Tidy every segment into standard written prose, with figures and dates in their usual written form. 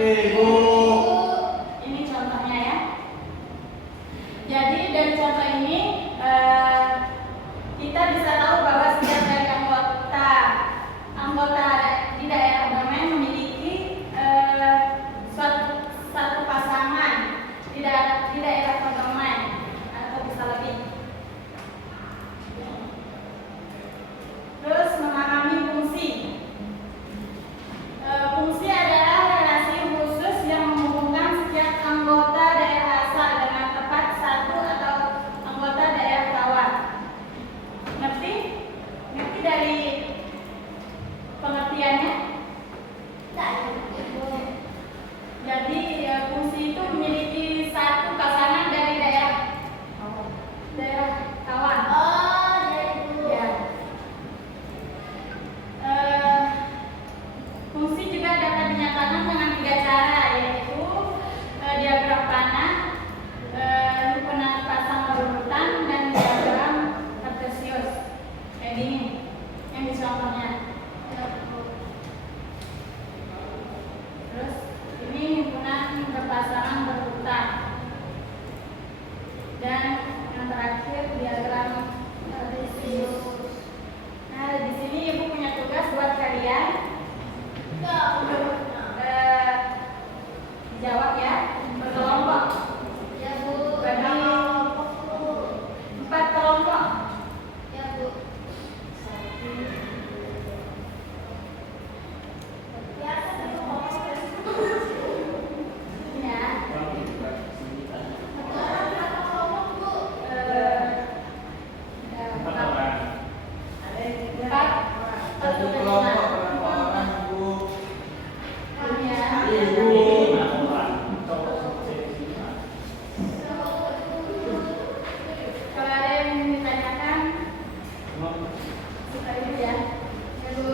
Oke, Bu. Ini contohnya ya. Jadi dari contoh ini kita bisa tahu bahwa setiap dari anggota di daerah domain memiliki satu pasangan di daerah domain atau bisa lebih. Terus memahami fungsi. Fungsi adalah relasi khusus yang menghubungkan setiap anggota daerah asal dengan tepat satu atau anggota daerah tawar. Ngerti? Ngerti dari pengertiannya? Jadi fungsi itu memiliki satu pasangan dari daerah tawar. Ya. Fungsi juga dapat dinyatakan dengan 3 cara, yaitu diagram panah, penatasan berurutan, dan diagram kartesius. Kayak gini yang di contohnya. Terus ini himpunan berpasangan berurutan. Dan yang terakhir diagram kartesius. Nah, di sini Ibu punya tugas buat kalian. Jawab ya, berkelompok. Ya, Bu. Bagi 4 kelompok. Ya, Bu. Ya. Satu kelompok berapa orang, Bu? Kalau ada yang ditanyakan, suka Ibu ya. Ya, Bu.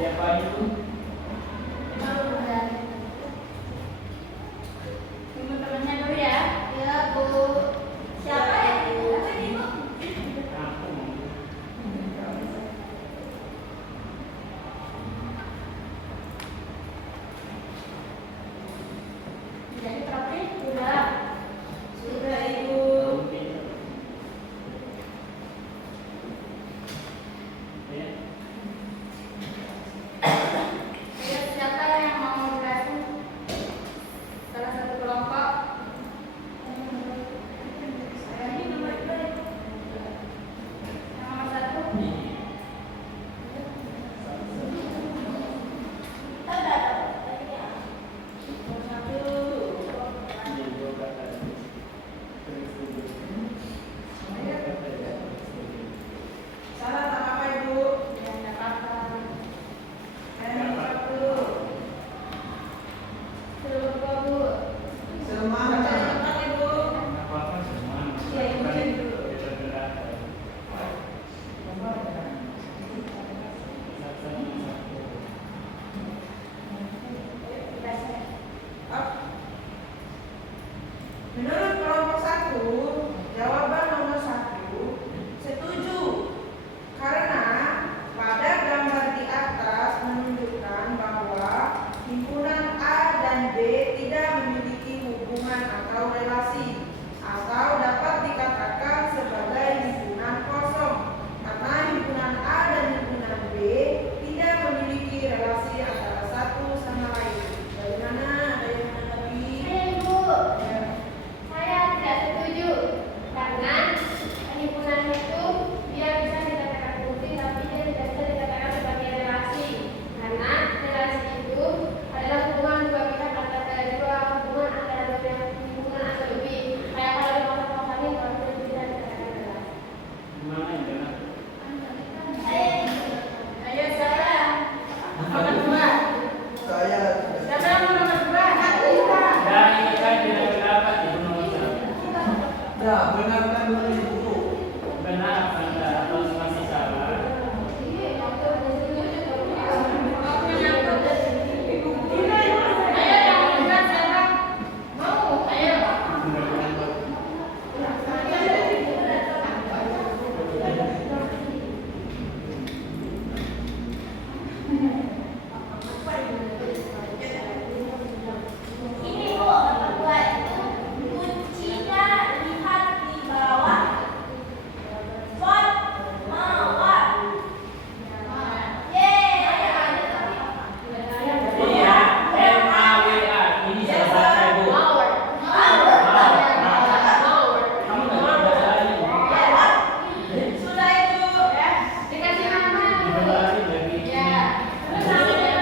Siapa itu? Tunggu temannya dulu ya. Ya, Bu. Siapa ya? Apa ibu? Jadi terakhir sudah. Sudah ibu. Ayo, siapa yang mau bergabung? Salah satu kelompok. Saya ini nomor 2. Yang nomor 1. Ada. Nomor 1. Salah tak apa Ibu? Ya, enggak apa-apa. Lupa, Bu. Semangat cari tempat Ibu. Apa-apa semua. Ya, izin dulu. Kita gerak. Menurut kelompok 1, jawaban nomor 1 setuju karena pada gambar di atas menunjukkan bahwa himpunan A dan B tidak memiliki hubungan atau relasi atau dapat dikatakan sebagai himpunan kosong karena himpunan A dan himpunan B tidak memiliki relasi antara satu sama lain. Bagaimana? Ada yang menanggapi? Ibu. Saya tidak setuju karena himpunan itu dia bisa dikatakan bukti tapi dia tidak bisa dikatakan sebagai relasi karena relasi itu adalah hubungan dua pihak antara dua hubungan antara dua himpunan atau lebih kayak kalau di masa ini kalau tidak bisa dikatakan relasi. Gimana yang benar? Ayo saya. Nomor 2. Saya Siapa yang mau nomor 2? Ya, ini kan tidak pendapat Ibu nomor 1. ya benarkan dulu Ibu. Benar apa enggak? Atau masih salah? Ayo yang nomor 2 siapa? Mau? Ayo. Ini Bu, nomor 2 itu kuncinya lihat di bawah. Font mawar. Yeay, Iya, MAWA. Ini salah baca Ibu. Kamu nggak baca lagi. Sudah Ibu. Ya. Dikasih nama. Dibelah lagi. Ya. Terus namanya.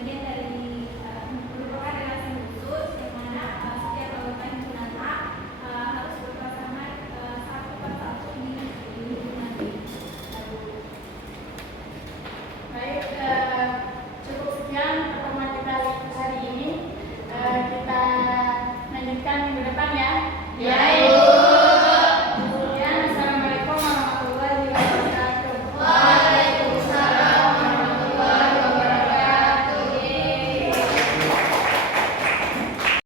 bagian dari